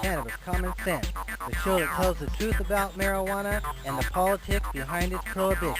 Cannabis Common Sense, the show that tells the truth about marijuana and the politics behind its prohibition.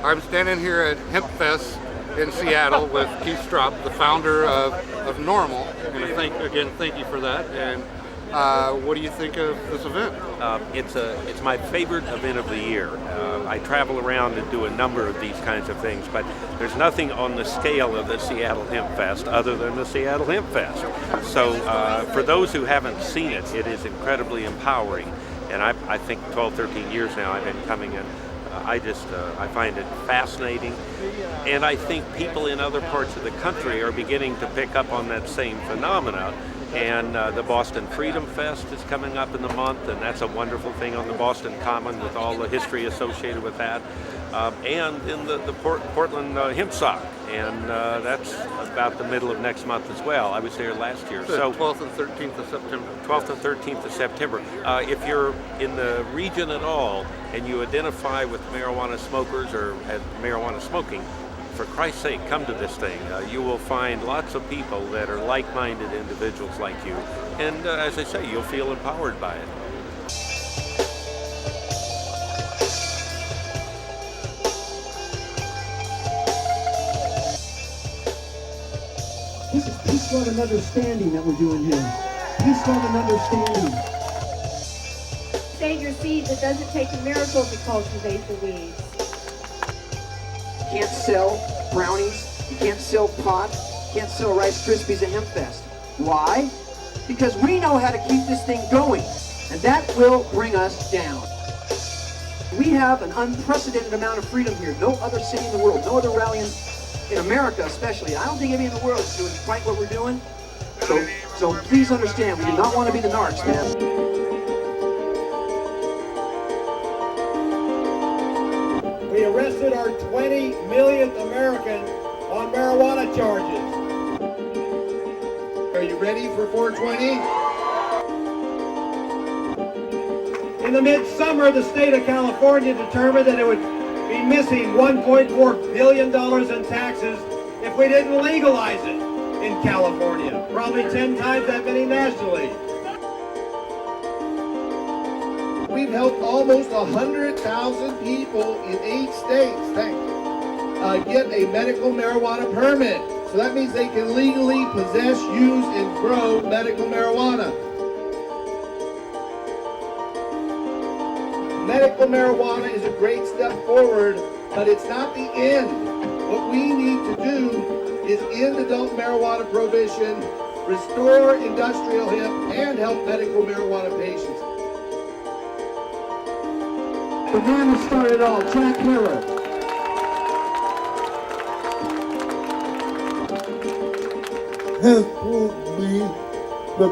I'm standing here at Hemp Fest in Seattle with Keith Straub, the founder of Normal. And thank you for that. And what do you think of this event? It's my favorite event of the year. I travel around and do a number of these kinds of things, but there's nothing on the scale of the Seattle Hemp Fest other than the Seattle Hemp Fest. So for those who haven't seen it, it is incredibly empowering. And I think 12, 13 years now I've been coming in. I find it fascinating, and I think people in other parts of the country are beginning to pick up on that same phenomena. And the Boston Freedom Fest is coming up in the month, and that's a wonderful thing on the Boston Common with all the history associated with that. And in the Portland Hemp Sock, and that's about the middle of next month as well. I was there last year. So 12th and 13th of September. 12th and 13th of September. If you're in the region at all and you identify with marijuana smokers or as marijuana smoking, for Christ's sake, come to this thing. You will find lots of people that are like-minded individuals like you. And as I say, you'll feel empowered by it. This is peace, love, and understanding that we're doing here. Peace, love, and understanding. Save your seeds. It doesn't take a miracle to cultivate the weeds. You can't sell brownies, you can't sell pot, you can't sell Rice Krispies at Hemp Fest. Why? Because we know how to keep this thing going, and that will bring us down. We have an unprecedented amount of freedom here. No other city in the world, no other rally in America especially. I don't think anybody in the world is doing quite what we're doing. So please understand, we do not want to be the narcs, man. We arrested our 20 millionth American on marijuana charges. Are you ready for 420? In the midsummer, the state of California determined that it would be missing $1.4 billion in taxes if we didn't legalize it in California. Probably 10 times that many nationally. We've helped almost 100,000 people in 8 states, get a medical marijuana permit. So that means they can legally possess, use, and grow medical marijuana. Medical marijuana is a great step forward, but it's not the end. What we need to do is end adult marijuana prohibition, restore industrial hemp, and help medical marijuana patients. The man who started it all, Jack Miller. Hemp will be the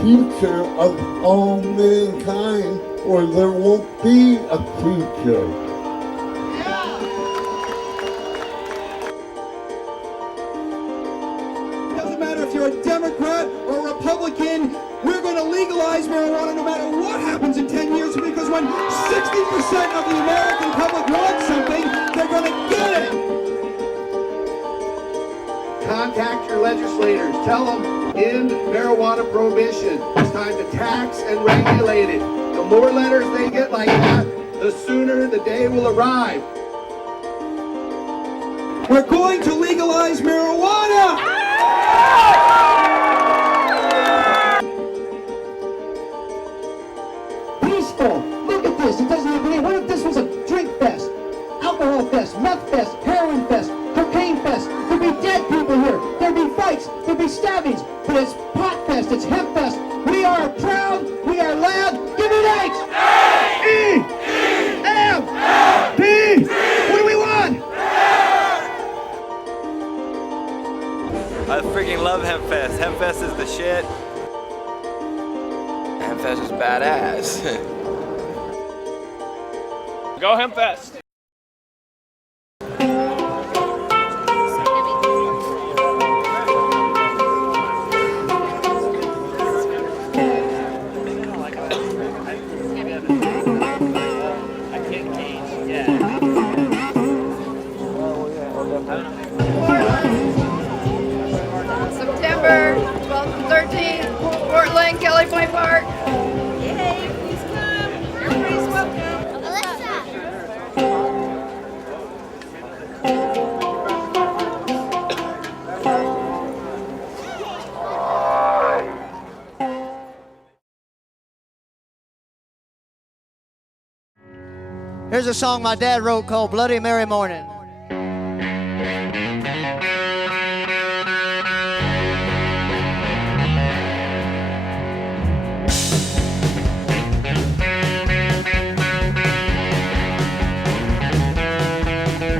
future of all mankind, or there won't be a future. It doesn't matter if you're a Democrat or a Republican, we're going to legalize marijuana no matter what happens in 10 years because when 60% of the American public wants something, they're going to get it. Contact your legislators. Tell them end marijuana prohibition. It's time to tax and regulate it. The more letters they get like that, the sooner the day will arrive. We're going to legalize marijuana! Peaceful. Look at this. It doesn't even. What if this was a drink fest, alcohol fest, meth fest, heroin fest, cocaine fest? There'd be dead people here. There'd be fights. There'd be stabbings. But it's pot fest. It's hemp fest. We are proud. We are loud. Give me an H. E-M-P. What do we want? I freaking love Hemp Fest. Hemp Fest is the shit. Hemp Fest is badass. Go Hemp Fest! September 12th and 13th, Fort Lane, Kelly Point Park. Yay, please come. Everybody's welcome. Here's a song my dad wrote called Bloody Mary Morning.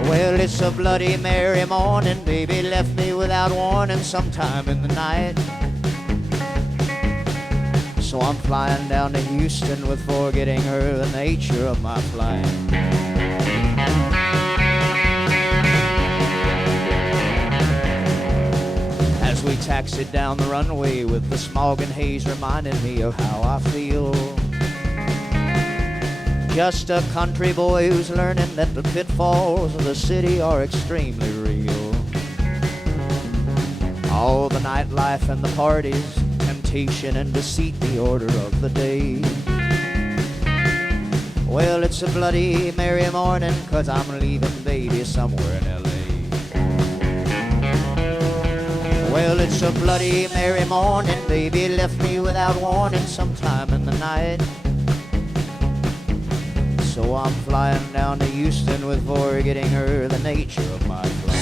Well, it's a Bloody Mary morning, baby left me without warning sometime in the night. So I'm flying down to Houston with forgetting her the nature of my flight. As we taxied down the runway with the smog and haze reminding me of how I feel. Just a country boy who's learning that the pitfalls of the city are extremely real. All the nightlife and the parties, temptation and deceit, the order of the day. Well, it's a Bloody Mary morning, 'cause I'm leaving baby somewhere in L.A. Well, it's a Bloody Mary morning, baby left me without warning sometime in the night. So I'm flying down to Houston with forgetting her the nature of my flight.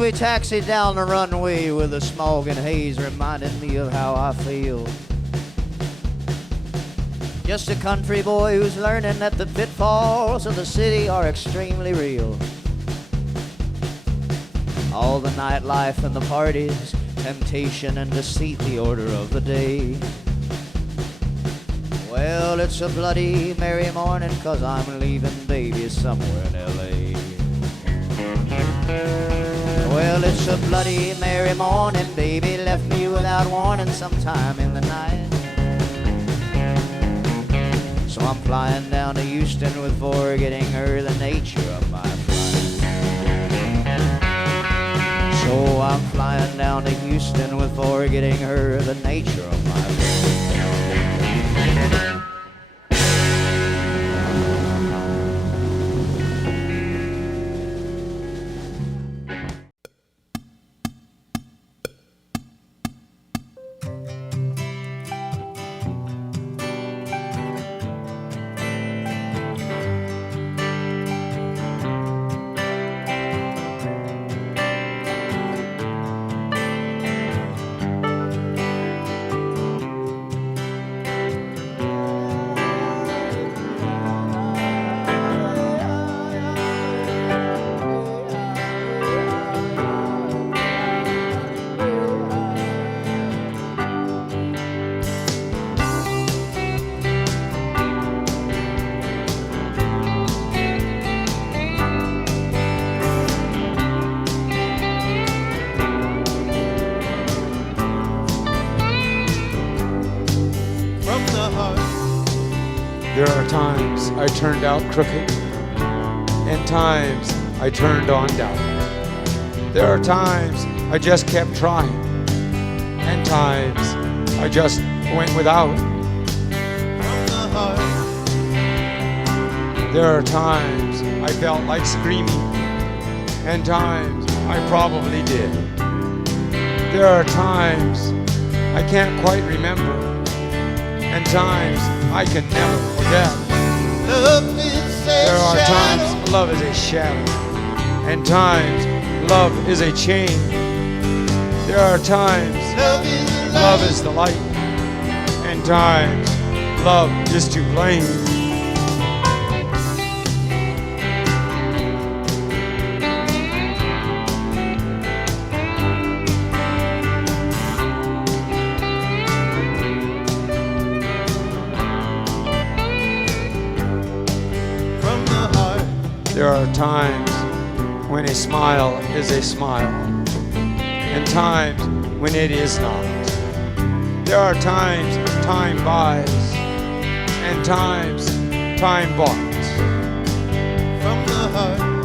we taxied down the runway with the smog and haze reminding me of how I feel. Just a country boy who's learning that the pitfalls of the city are extremely real. All the nightlife and the parties, temptation and deceit, the order of the day. Well, it's a bloody merry morning, 'cause I'm leaving baby somewhere in L.A. Well, it's a bloody merry morning, baby left me without warning sometime in the night. So I'm flying down to Houston with forgetting her the nature of my flight. So I'm flying down to Houston with forgetting her the nature of my flight. There are times I turned out crooked, and times I turned on doubt. There are times I just kept trying, and times I just went without. There are times I felt like screaming, and times I probably did. There are times I can't quite remember, and times I can never forget. There are times love is a shadow, and times love is a chain. There are times love is the light, and times love is to blame. There are times when a smile is a smile, and times when it is not. There are times time buys, and times time bought.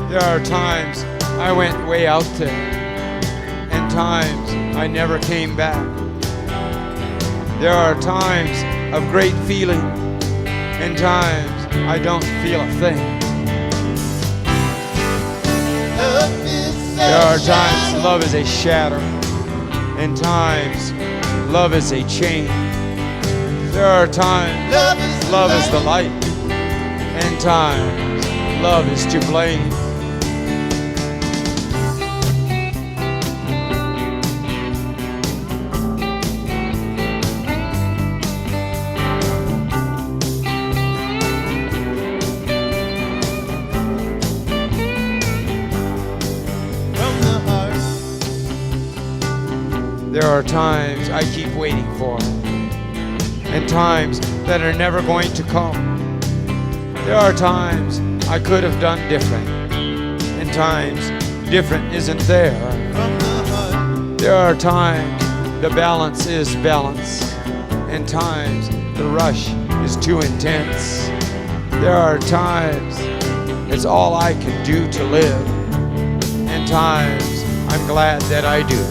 There are times I went way out there, and times I never came back. There are times of great feeling, and times I don't feel a thing. There are times love is a shadow, and times love is a chain. There are times love is the light, and times love is to blame. There are times I keep waiting for, and times that are never going to come. There are times I could have done different, and times different isn't there. There are times the balance is balance, and times the rush is too intense. There are times it's all I can do to live, and times I'm glad that I do.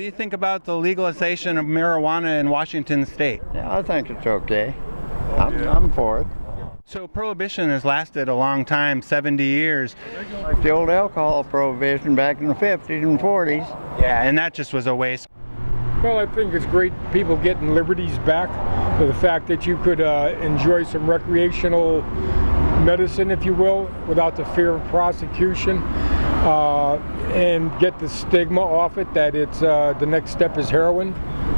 do you think about the legalization of marijuana in Washington State? Yeah, I think it's okay. I'm for it. So prohibition has lasted a long time, 70 years. Like the old alcohol prohibition back in the 50s and 40s. Yeah, and that just was a waste. Well, I think it's great people getting liberties back. The fact that you could enjoy some recreational medicine, if you will, without the fear of prosecution, and get the stigma off it that it's the next step is heroin,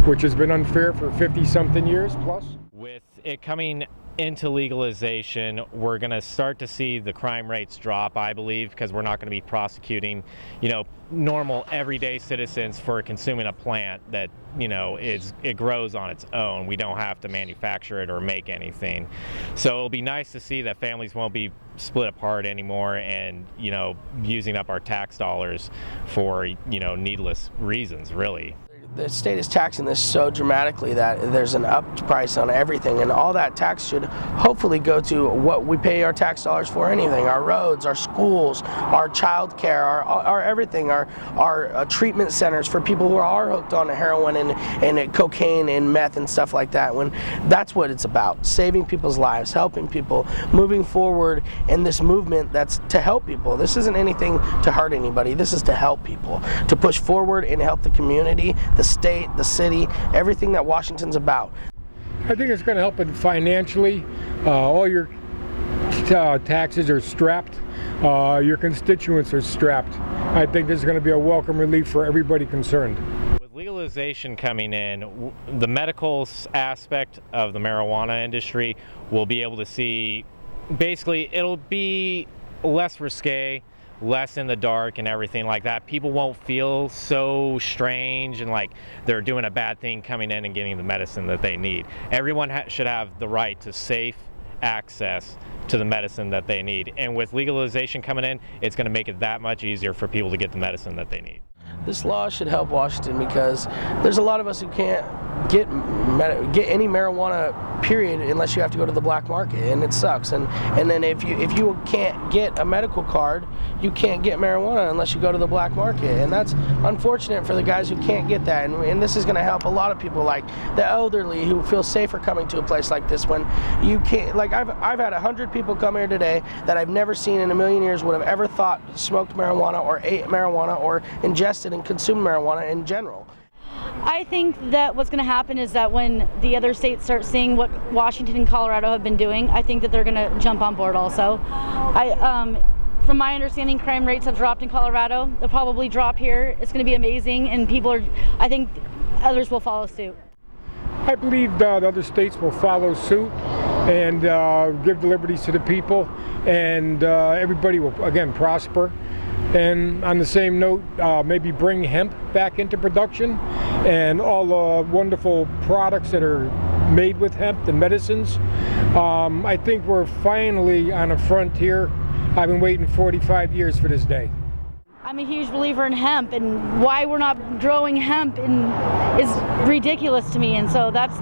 which has been unfair for 50-something years plus. With it coming into legalization, we're going to start to see the crime rates drop, I believe, because we're not going to be prosecuting, normal everyday citizens for consuming a plant that, it grows on its own. We don't have to manufacture it or make anything. So it'll be nice to see that families won't be split apart anymore and, using up our tax dollars for, needless reasons, really. The state is taxing this so dramatically that there's an up price on everything, and all that tax should hopefully go to what we pay our tax dollars for anything, our roads, our schools, our child care, our everything, our treatment centers for people who are hooked on heroin and cocaine and meth and stuff like that, when that's what it's about, saving people's lives, helping people, moving forward in this movement that's to help people. This isn't anything to hurt anybody, this is to help people, to push forward and help the community, the state, the city, everything that Washington's about. I think it's going to help it financially. All your taxes are strapped. Your constituents are strapped. I think this is going to be a welcome relief for everybody concerned. With legalization coming in, the medical aspect of the marijuana industry will be able to see, basically, it'll be less risque, less in the dark and everything like that. People won't feel so strange and like they're doing a bad thing coming in and getting the medicine that they need. Everyone should have the right to safe access to the medicine that they need. And with legalization coming in, it's going to make it that much easier for people to get the medicine that they need. This law should help Washington because there's a lot of us who can't get any marijuana, period, unless you have to go to the black market, and it sucks. And then if you can't get a medical card, you can't get marijuana unless you go to the black market, and that's unfortunate for the guys who can't get that. And this is going to help a lot of people, like the elderly, who feel safer coming to a place like this when you can't. Like I've had 100 people come here today that I've never seen in a million years would have ever thought smoked marijuana or ate marijuana or ingested and consumed marijuana in general. I think that what's going to happen is that when the other states start seeing what Washington and Colorado have been doing, I think that they're going to jump on board also. From my understanding, crime rates have dropped in Colorado. They'll probably drop here. It's going to be amazing, and I think others will follow suit. I believe that other states will follow suit and give the liberties to the people, and everybody will, again, prosper. And on the same note, maybe bring hemp back into production and all the wonderful products that are made with hemp, the medicines. I think we're finally on a frontier. I've been waiting 45 years for this day. I'm a huge believer in hemp, and why we're not growing hemp is ridiculous to me. And so that's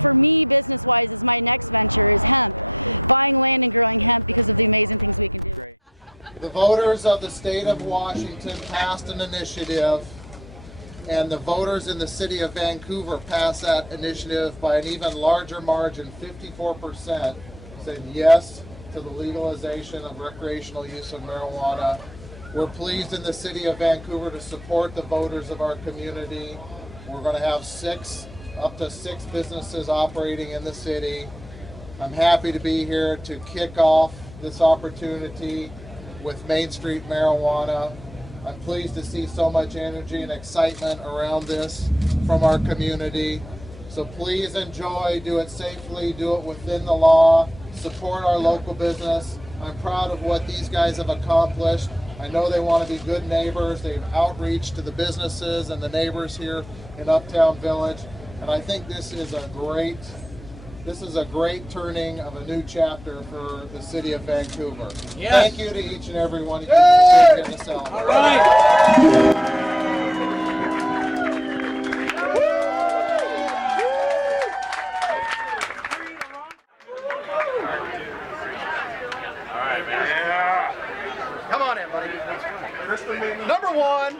for me, business-wise, is my next venture is hemp, buying land and growing hemp because of the amazing things we can do. Great. The voters of the state of Washington passed an initiative, and the voters in the city of Vancouver passed that initiative by an even larger margin, 54%, said yes to the legalization of recreational use of marijuana. We're pleased in the city of Vancouver to support the voters of our community. We're going to have up to six businesses operating in the city. I'm happy to be here to kick off this opportunity with Main Street Marijuana. I'm pleased to see so much energy and excitement around this from our community. So please enjoy, do it safely, do it within the law, support our local business. I'm proud of what these guys have accomplished. I know they want to be good neighbors. They've outreach to the businesses and the neighbors here in Uptown Village. And I think this is a great turning of a new chapter for the city of Vancouver. Yes. Thank you to each and every one of you for taking this out. All right. Come on in, buddy. Number one.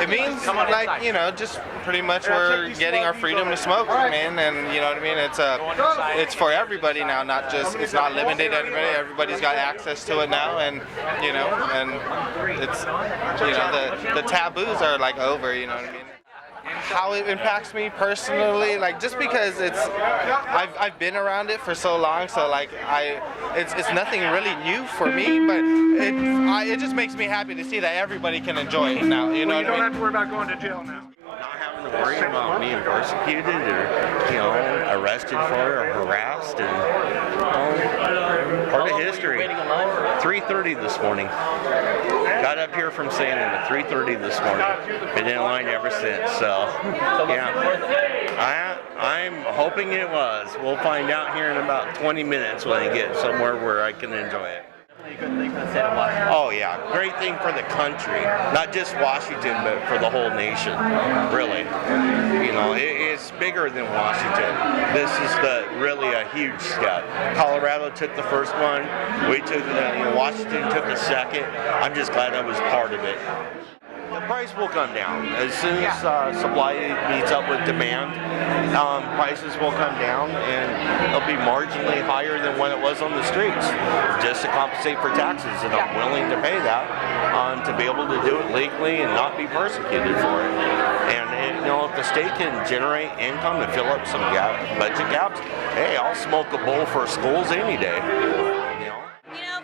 It means, like, you know, just pretty much we're getting our freedom to smoke, man, and you know what I mean. It's for everybody now, not just, it's not limited to anybody. Everybody's got access to it now, and you know, and it's, you know, the taboos are like over, you know what I mean. How it impacts me personally, like, just because I've been around it for so long, so like it's nothing really new for me, but it just makes me happy to see that everybody can enjoy it now. You know what I mean? You don't have to worry about going to jail now.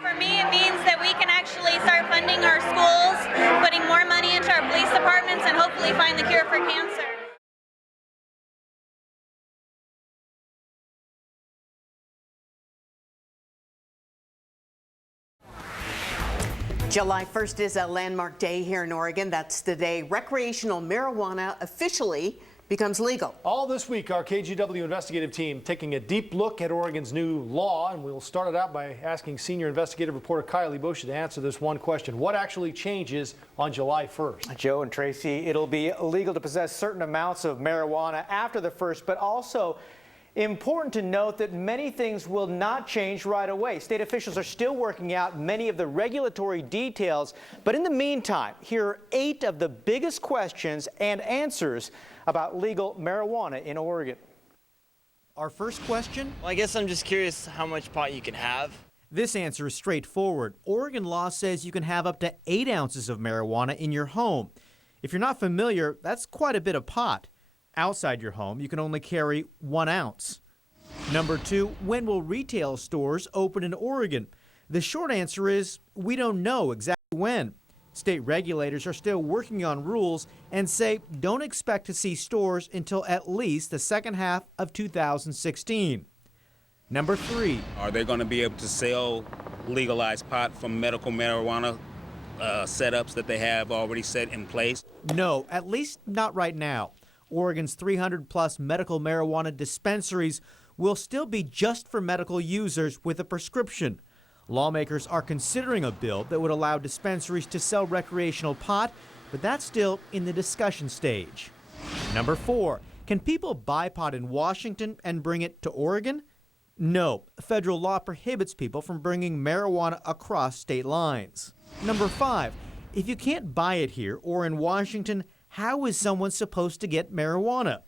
For me, it means that we can actually start funding our schools, putting more money into our police departments, and hopefully find the cure for cancer. July 1st is a landmark day here in Oregon. That's the day recreational marijuana officially becomes legal. All this week, our KGW investigative team taking a deep look at Oregon's new law, and we'll start it out by asking senior investigative reporter Kylie Bush to answer this one question. What actually changes on July 1st? Joe and Tracy, it'll be illegal to possess certain amounts of marijuana after the 1st, but also important to note that many things will not change right away. State officials are still working out many of the regulatory details, but in the meantime, here are 8 of the biggest questions and answers about legal marijuana in Oregon. Our first question? Well, I guess I'm just curious how much pot you can have. This answer is straightforward. Oregon law says you can have up to 8 ounces of marijuana in your home. If you're not familiar, that's quite a bit of pot. Outside your home, you can only carry 1 ounce. Number 2, when will retail stores open in Oregon? The short answer is we don't know exactly when. State regulators are still working on rules and say don't expect to see stores until at least the second half of 2016. Number 3. Are they going to be able to sell legalized pot from medical marijuana setups that they have already set in place? No, at least not right now. Oregon's 300-plus medical marijuana dispensaries will still be just for medical users with a prescription. Lawmakers are considering a bill that would allow dispensaries to sell recreational pot, but that's still in the discussion stage. Number 4, can people buy pot in Washington and bring it to Oregon? No, federal law prohibits people from bringing marijuana across state lines. Number 5, if you can't buy it here or in Washington, how is someone supposed to get marijuana?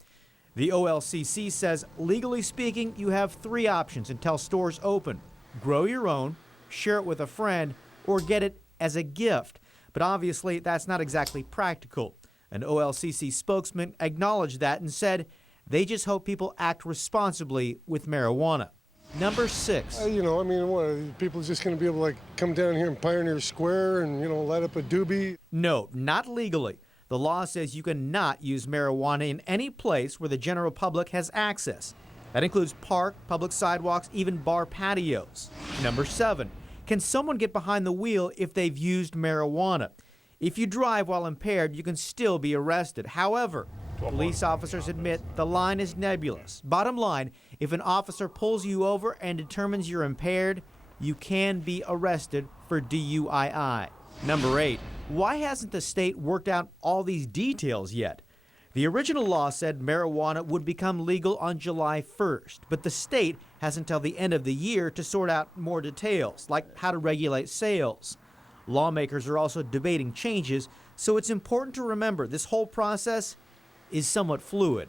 The OLCC says, legally speaking, you have 3 options until stores open: grow your own, share it with a friend, or get it as a gift. But obviously, that's not exactly practical. An OLCC spokesman acknowledged that and said they just hope people act responsibly with marijuana. Number 6. You know, I mean, what, are people just going to be able to like come down here in Pioneer Square and, you know, light up a doobie? No, not legally. The law says you cannot use marijuana in any place where the general public has access. That includes park, public sidewalks, even bar patios. Number 7, can someone get behind the wheel if they've used marijuana? If you drive while impaired, you can still be arrested. However, police officers admit the line is nebulous. Bottom line, if an officer pulls you over and determines you're impaired, you can be arrested for DUII. Number 8, why hasn't the state worked out all these details yet? The original law said marijuana would become legal on July 1st, but the state has until the end of the year to sort out more details, like how to regulate sales. Lawmakers are also debating changes, so it's important to remember this whole process is somewhat fluid.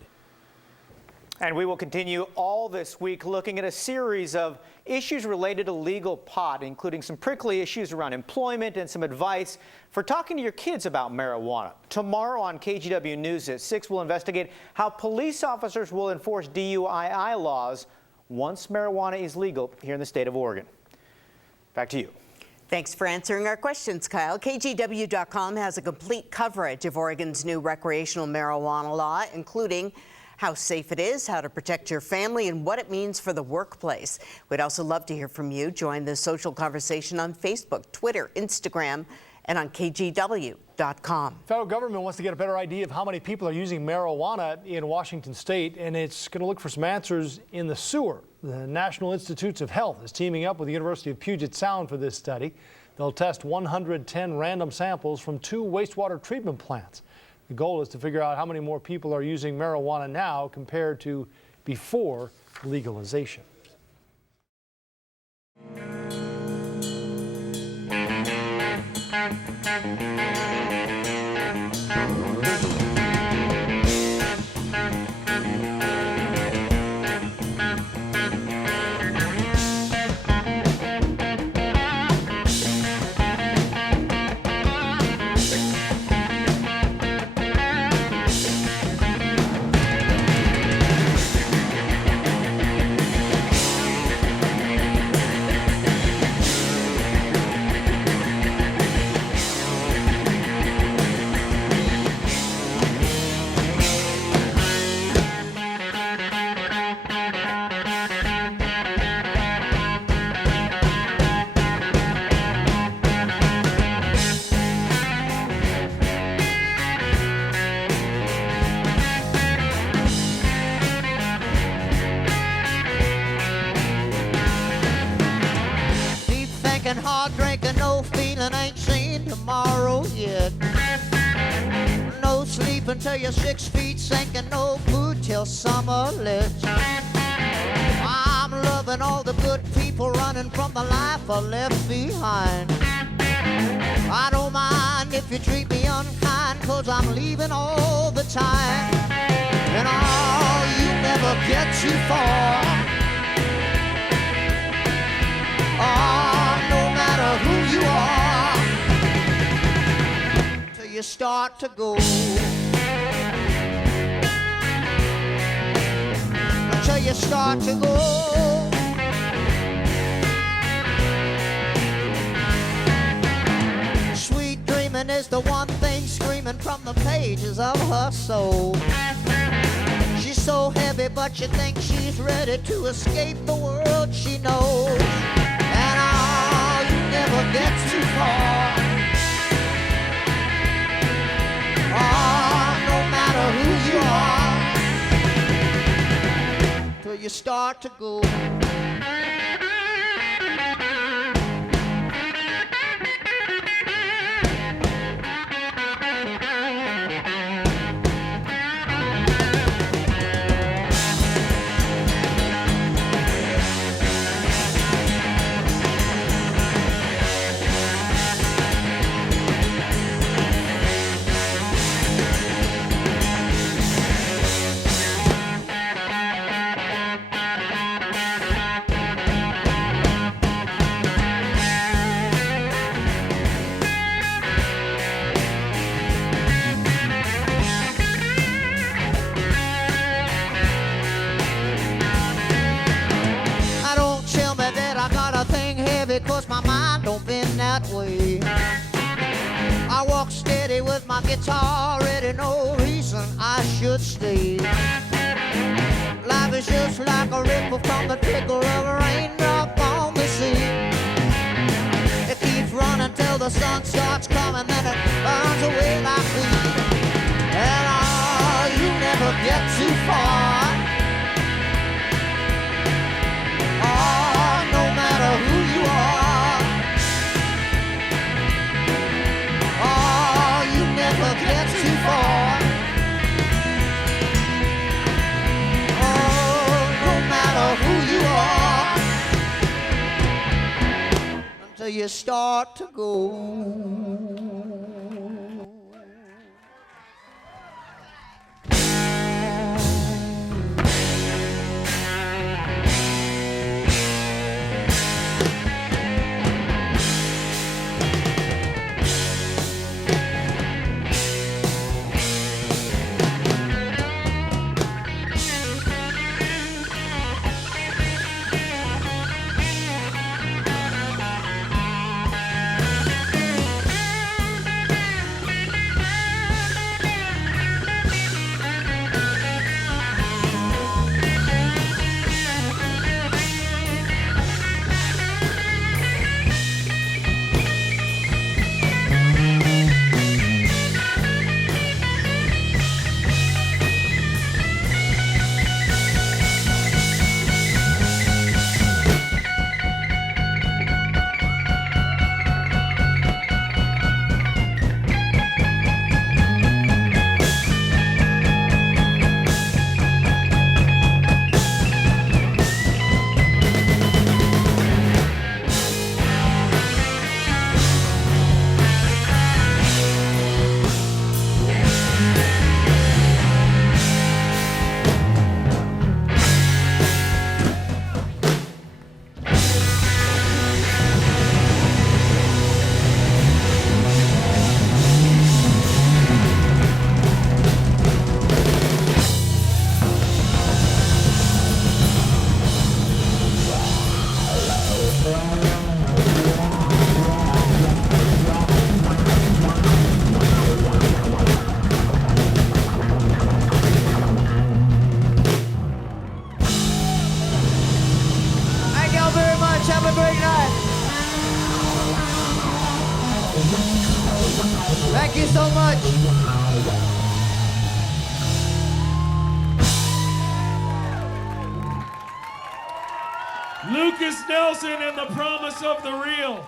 And we will continue all this week looking at a series of issues related to legal pot, including some prickly issues around employment and some advice for talking to your kids about marijuana. Tomorrow on KGW News at 6, we'll investigate how police officers will enforce DUI laws once marijuana is legal here in the state of Oregon. Back to you. Thanks for answering our questions, Kyle. KGW.com has a complete coverage of Oregon's new recreational marijuana law, including how safe it is, how to protect your family, and what it means for the workplace. We'd also love to hear from you. Join the social conversation on Facebook, Twitter, Instagram, and on KGW.com. Federal government wants to get a better idea of how many people are using marijuana in Washington state, and it's going to look for some answers in the sewer. The National Institutes of Health is teaming up with the University of Puget Sound for this study. They'll test 110 random samples from 2 wastewater treatment plants. The goal is to figure out how many more people are using marijuana now compared to before legalization. Hard drinking, no feeling, ain't seen tomorrow yet. No sleep until you're 6 feet sinking, no food till summer lets. I'm loving all the good people running from the life I left behind. I don't mind if you treat me unkind, 'cause I'm leaving all the time. And you never get too far. No matter who you are, till you start to go. Until you start to go. Sweet dreaming is the one thing screaming from the pages of her soul. She's so heavy, but you think she's ready to escape the world she knows. Never gets too far. No matter who you are, till you start to go. Because my mind don't bend that way. I walk steady with my guitar ready, no reason I should stay. Life is just like a ripple from the trickle of a raindrop on the sea. It keeps running till the sun starts coming, then it burns away like weed. And you never get too far. No matter who you are. You never get too far. No matter who you are, until till you start to go. Have a great night. Thank you so much. Lucas Nelson and the Promise of the Real.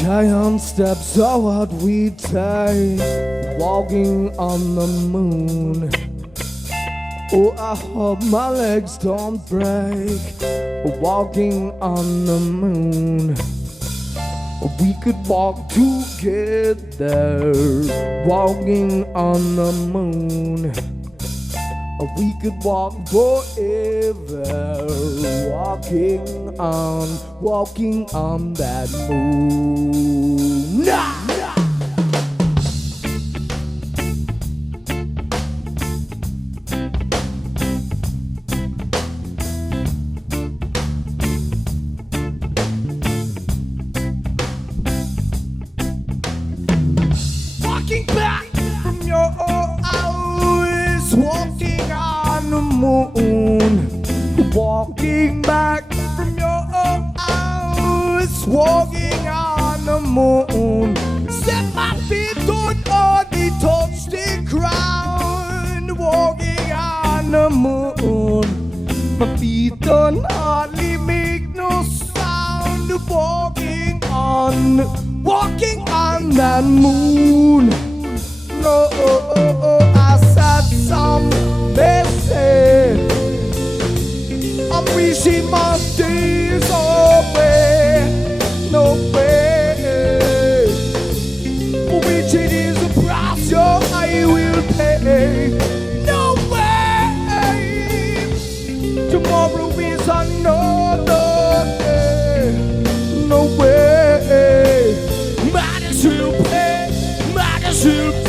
Giant steps are what we take, walking on the moon. Oh, I hope my legs don't break, walking on the moon. We could walk together, walking on the moon. We could walk forever, walking on that moon. Nah, nah. Walking back from your hours, walking on the moon. Walking back from your hours, walking on the moon. Set my feet don't hardly touch the ground. Walking on the moon. My feet don't hardly make no sound. Walking on that moon. No, I said some message. I'm wishing my days away. No way. Which it is a price I will pay. No way. Tomorrow is another day. No way. Might as well pay. Might as well pay.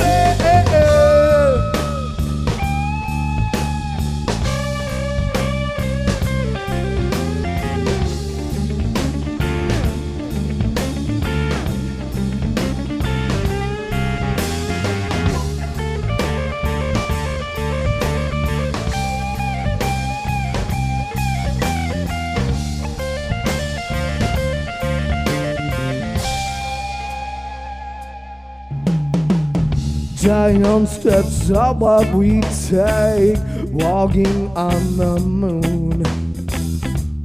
Giant steps are what we take, walking on the moon.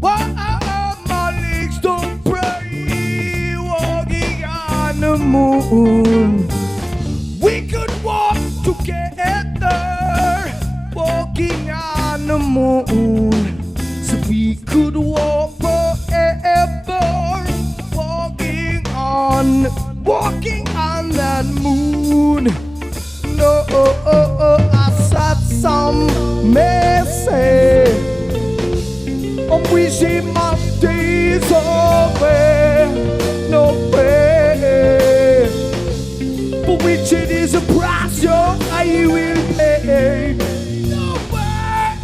My legs don't break, walking on the moon. We could walk together, walking on the moon. So we could walk forever, walking on that moon. No, I said some may say I'm wishing my days away. No way, for which it is a price your I will pay. No way,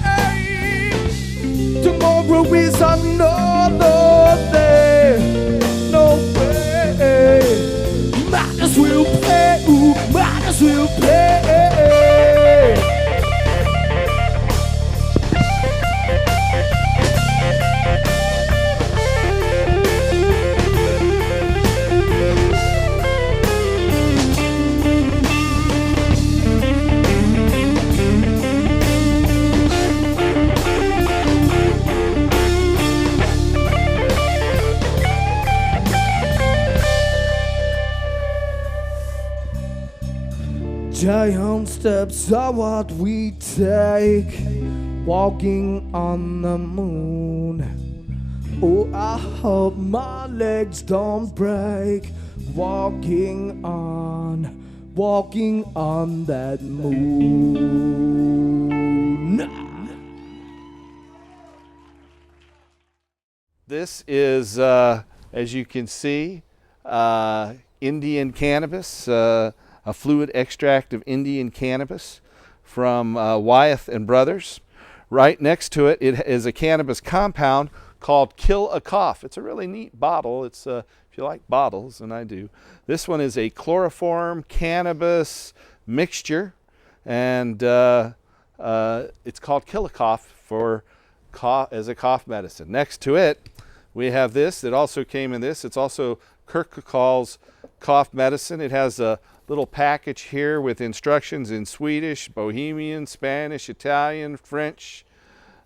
tomorrow is another day. No way, might as well play, ooh, might as well play. Giant steps are what we take, walking on the moon. Oh, I hope my legs don't break, walking on that moon. This is, as you can see, Indian cannabis. A fluid extract of Indian cannabis from Wyeth and Brothers. Right next to it, it is a cannabis compound called Kill a Cough. It's a really neat bottle. It's if you like bottles, and I do. This one is a chloroform cannabis mixture, and it's called Kill a Cough as a cough medicine. Next to it, we have this. It also came in this. It's also Kirkcall's cough medicine. It has a little package here with instructions in Swedish, Bohemian, Spanish, Italian, French,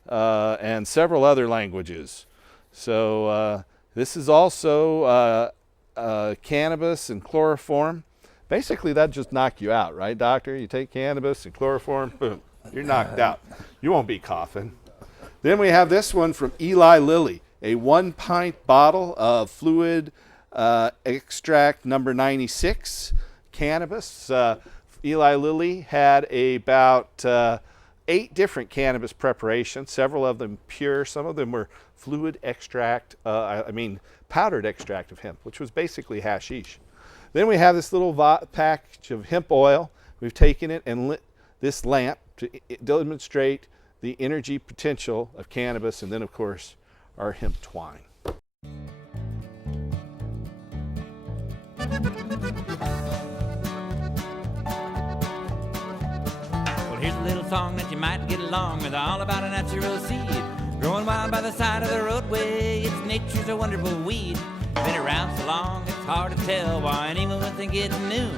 and several other languages. So this is also cannabis and chloroform. Basically, that just knock you out, right, doctor? You take cannabis and chloroform, boom, you're knocked out. You won't be coughing. Then we have this one from Eli Lilly, a 1-pint bottle of fluid extract number 96. Cannabis. Eli Lilly had about 8 different cannabis preparations, several of them pure, some of them were fluid extract, powdered extract of hemp, which was basically hashish. Then we have this little package of hemp oil. We've taken it and lit this lamp to demonstrate the energy potential of cannabis, and then of course our hemp twine. Here's a little song that you might get along with, all about a natural seed growing wild by the side of the roadway. It's nature's a wonderful weed. Been around so long, it's hard to tell why anyone would think it's new.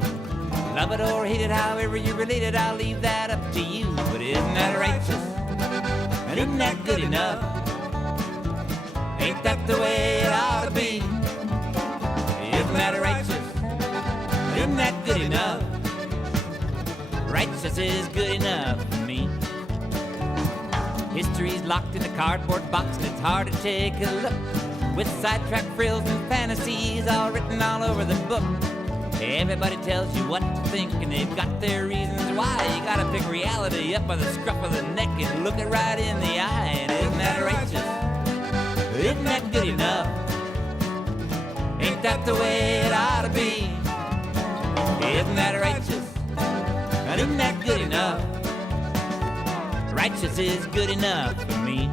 Love it or hate it, however you relate it, I'll leave that up to you. But isn't that righteous? And isn't that good enough? Ain't that the way it ought to be? Isn't that righteous? And isn't that good enough? Righteous is good enough for me. History's locked in a cardboard box and it's hard to take a look, with sidetracked frills and fantasies all written all over the book. Everybody tells you what to think and they've got their reasons why. You gotta pick reality up by the scruff of the neck and look it right in the eye. And isn't that righteous? Isn't that good enough? Ain't that the way it ought to be? Isn't that righteous? And isn't that good enough? Righteous is good enough for me.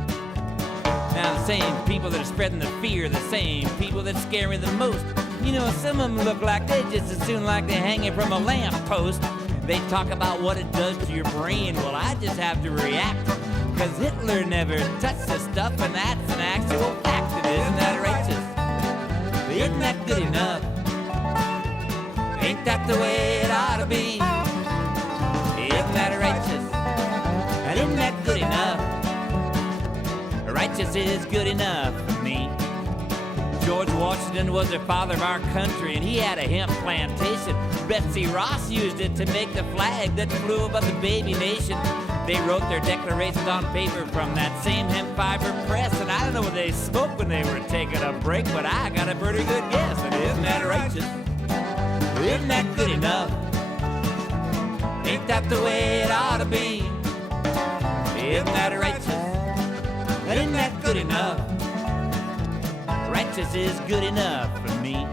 Now the same people that are spreading the fear, the same people that scare me the most. You know, some of them look like they just as soon like they hang it from a lamppost. They talk about what it does to your brain. Well, I just have to react, cause Hitler never touched this stuff, and that's an actual fact. And isn't that righteous? Isn't that good enough? Ain't that the way it ought to be? Righteous is good enough for me. George Washington was the father of our country, and he had a hemp plantation. Betsy Ross used it to make the flag that flew above the baby nation. They wrote their declarations on paper from that same hemp fiber press, and I don't know what they smoked when they were taking a break, but I got a pretty good guess. And isn't that righteous? Isn't that good enough? Ain't that the way it ought to be? Isn't that righteous? And isn't that good enough? Righteous is good enough for me.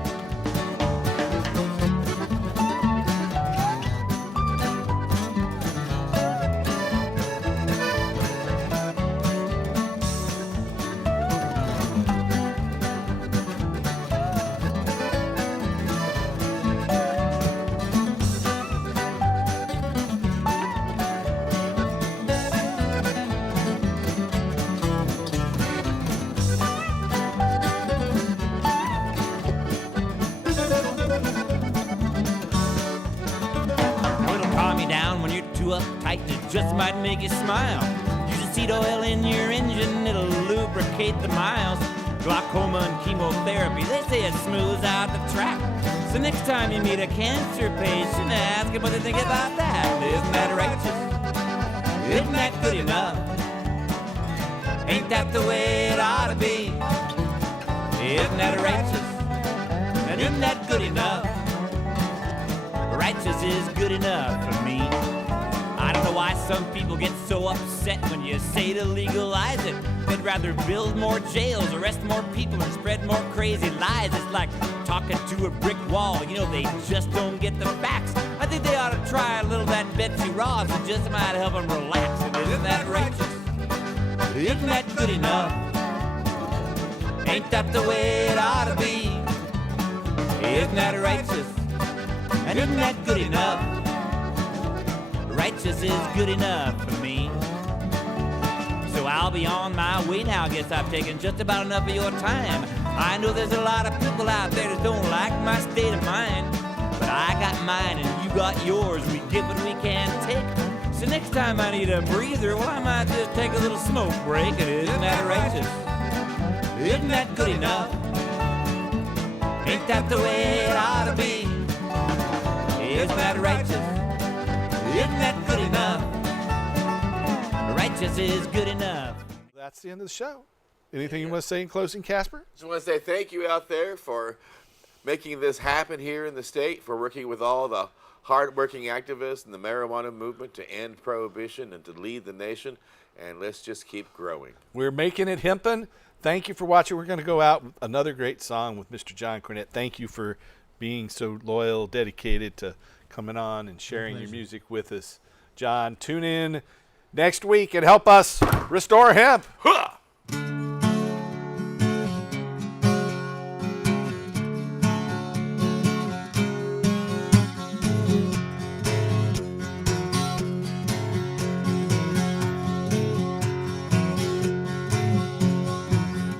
Just might make you smile. Use seed oil in your engine, it'll lubricate the miles. Glaucoma and chemotherapy, they say it smooths out the track. So next time you meet a cancer patient, ask them what they think about that. Isn't that righteous? Isn't that good enough? Ain't that the way it ought to be? Isn't that righteous? And isn't that good enough? Righteous is good enough for me. I don't know why some people get so upset when you say to legalize it. They'd rather build more jails, arrest more people, and spread more crazy lies. It's like talking to a brick wall. You know, they just don't get the facts. I think they ought to try a little of that Betsy Ross. It just might help them relax. And isn't that righteous? Isn't that good enough? Ain't that the way it ought to be? Isn't that righteous? And isn't that good enough? Righteous is good enough for me. So I'll be on my way now. Guess I've taken just about enough of your time. I know there's a lot of people out there that don't like my state of mind, but I got mine and you got yours. We get what we can take. So next time I need a breather, well, I might just take a little smoke break. And isn't that righteous? Isn't that good enough? Ain't that the way it ought to be? Isn't that righteous? Isn't that good enough? Righteous is good enough. That's the end of the show. Anything you want to say in closing, Casper? Just want to say thank you out there for making this happen here in the state, for working with all the hard-working activists in the marijuana movement to end prohibition and to lead the nation. And let's just keep growing. We're making it hempin'. Thank you for watching. We're going to go out with another great song with Mr. John Cornett. Thank you for being so loyal, dedicated to coming on and sharing your music with us. John, tune in next week and help us restore hemp. Huh!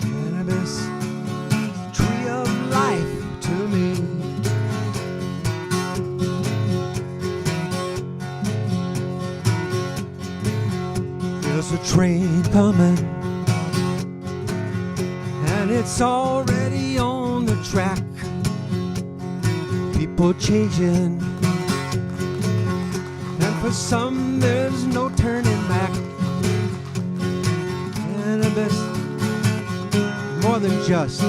Cannabis, tree of life to me. There's a train coming, and it's already on the track. People changing, and for some there's no turning back. Cannabis, more than just